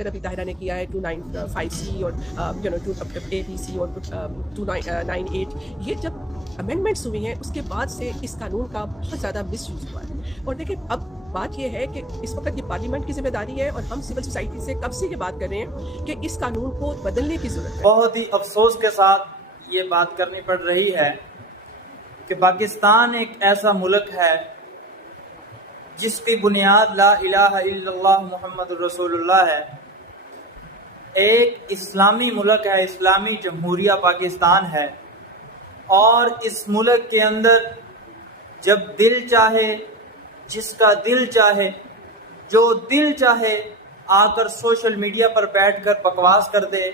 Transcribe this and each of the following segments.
अभी ताहिरा ने किया है 295C और 280 और 298, ये जब अमेंडमेंट्स हुई हैं उसके बाद से इस कानून का बहुत ज़्यादा मिसयूज़ हुआ है। और देखिए अब बात ये है कि इस वक्त ये पार्लियामेंट की जिम्मेदारी है और हम सिविल सोसाइटी से कब से ये बात कर रहे हैं कि इस कानून को बदलने की ज़रूरत है। बहुत ही अफसोस के साथ ये बात करनी पड़ रही है कि पाकिस्तान एक ऐसा मुल्क है जिसकी बुनियाद ला इलाहा इल्लल्लाह मुहम्मदुर रसूलुल्लाह है। एक इस्लामी मुल्क है, इस्लामी जमहूरिया पाकिस्तान है। और इस मुल्क के अंदर जब दिल चाहे, जिसका दिल चाहे, जो दिल चाहे आकर सोशल मीडिया पर बैठकर बकवास कर दे,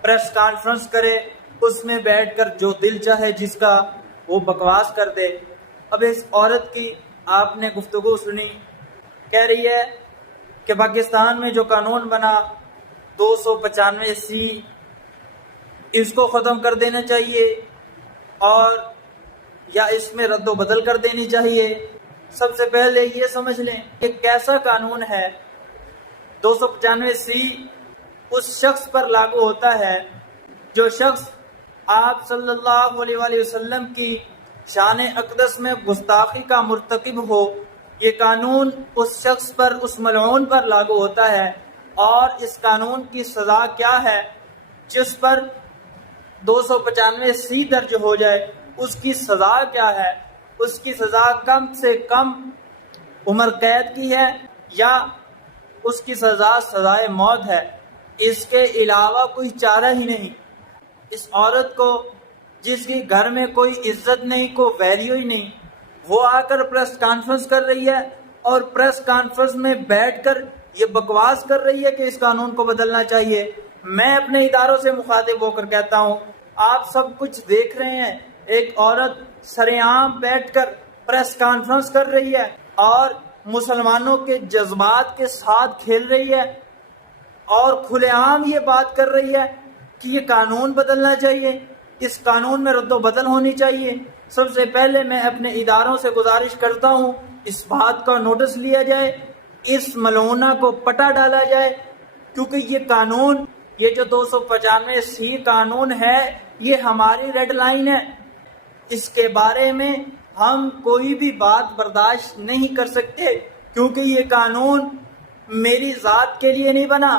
प्रेस कॉन्फ्रेंस करे, उसमें बैठकर जो दिल चाहे जिसका वो बकवास कर दे। अब इस औरत की आपने गुफ्तगू सुनी, कह रही है कि पाकिस्तान में जो कानून बना 295C इसको ख़त्म कर देना चाहिए और या इसमें रद्द बदल कर देनी चाहिए। सबसे पहले ये समझ लें कि कैसा कानून है। 295C उस शख्स पर लागू होता है जो शख्स आप सल्लल्लाहु अलैहि वसल्लम की शान अक़दस में गुस्ताखी का मुर्तकिब हो। ये कानून उस शख्स पर, उस मलऊन पर लागू होता है। और इस कानून की सज़ा क्या है? जिस पर 295C दर्ज हो जाए उसकी सज़ा क्या है? उसकी सज़ा कम से कम उम्र कैद की है या उसकी सज़ा सज़ाए मौत है। इसके अलावा कोई चारा ही नहीं। इस औरत को, जिसकी घर में कोई इज्जत नहीं, कोई वैल्यू ही नहीं, वो आकर प्रेस कॉन्फ्रेंस कर रही है और प्रेस कॉन्फ्रेंस में बैठकर ये बकवास कर रही है कि इस कानून को बदलना चाहिए। मैं अपने इदारों से मुखातिब होकर कहता हूँ, आप सब कुछ देख रहे हैं, एक औरत सरेआम बैठकर प्रेस कॉन्फ्रेंस कर रही है और मुसलमानों के जज्बात के साथ खेल रही है और खुलेआम ये बात कर रही है कि ये कानून बदलना चाहिए, इस कानून में रद्द बदल होनी चाहिए। सबसे पहले मैं अपने इदारों से गुजारिश करता हूँ, इस बात का नोटिस लिया जाए, इस मलूना को पटा डाला जाए, क्योंकि ये कानून, ये जो 295C कानून है, ये हमारी रेड लाइन है। इसके बारे में हम कोई भी बात बर्दाश्त नहीं कर सकते, क्योंकि ये कानून मेरी ज़ात के लिए नहीं बना।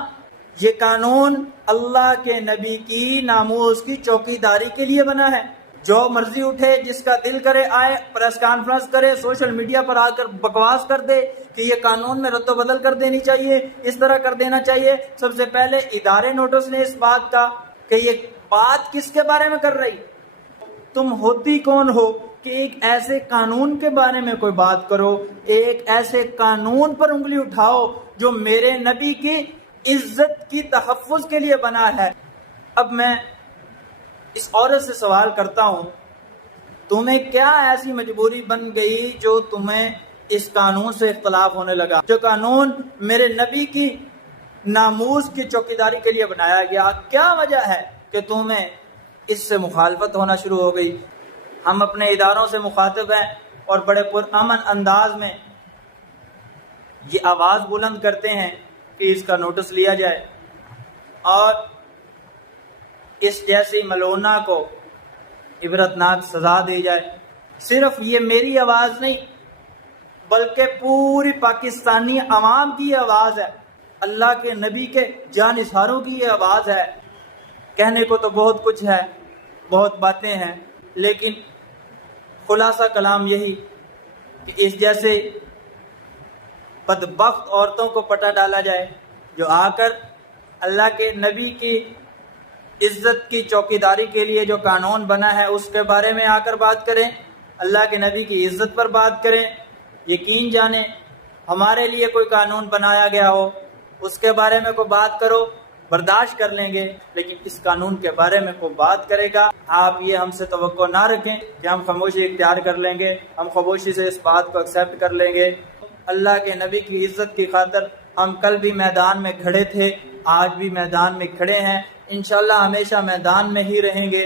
ये कानून अल्लाह के नबी की नामूस की चौकीदारी के लिए बना है। जो मर्जी उठे, जिसका दिल करे आए, प्रेस कॉन्फ्रेंस करे, सोशल मीडिया पर आकर बकवास कर दे कि ये कानून में रद्द बदल कर देनी चाहिए, इस तरह कर देना चाहिए। सबसे पहले इदारे नोटिस ने इस बात का कि ये बात किसके बारे में कर रही। तुम होती कौन हो कि एक ऐसे कानून के बारे में कोई बात करो, एक ऐसे कानून पर उंगली उठाओ जो मेरे नबी की इज्जत की तहफ़्फ़ुज़ के लिए बना है। अब मैं इस औरत से सवाल करता हूँ, तुम्हें क्या ऐसी मजबूरी बन गई जो तुम्हें इस कानून से इख्तलाफ होने लगा? जो कानून मेरे नबी की नामूस की चौकीदारी के लिए बनाया गया, क्या वजह है कि तुम्हें इससे मुखालफत होना शुरू हो गई? हम अपने इदारों से मुखातिब हैं और बड़े पुरअमन अंदाज में ये आवाज़ बुलंद करते हैं कि इसका नोटिस लिया जाए और इस जैसी मलूना को इबरतनाक सज़ा दी जाए। सिर्फ ये मेरी आवाज़ नहीं, बल्कि पूरी पाकिस्तानी अवाम की आवाज़ है, अल्लाह के नबी के जानिसारों की ये आवाज़ है। कहने को तो बहुत कुछ है, बहुत बातें हैं, लेकिन खुलासा कलाम यही कि इस जैसे बदबख्त औरतों को पटा डाला जाए जो आकर अल्लाह के नबी की इज्जत की चौकीदारी के लिए जो कानून बना है उसके बारे में आकर बात करें, अल्लाह के नबी की इज्जत पर बात करें। यकीन जाने हमारे लिए कोई कानून बनाया गया हो उसके बारे में कोई बात करो, बर्दाश्त कर लेंगे, लेकिन इस कानून के बारे में कोई बात करेगा, आप ये हमसे तवक्को ना रखें कि हम खामोशी इख्तियार कर लेंगे, हम खामोशी से इस बात को एक्सेप्ट कर लेंगे। अल्लाह के नबी की इज्जत की खातिर हम कल भी मैदान में खड़े थे, आज भी मैदान में खड़े हैं, इंशाअल्लाह हमेशा मैदान में ही रहेंगे।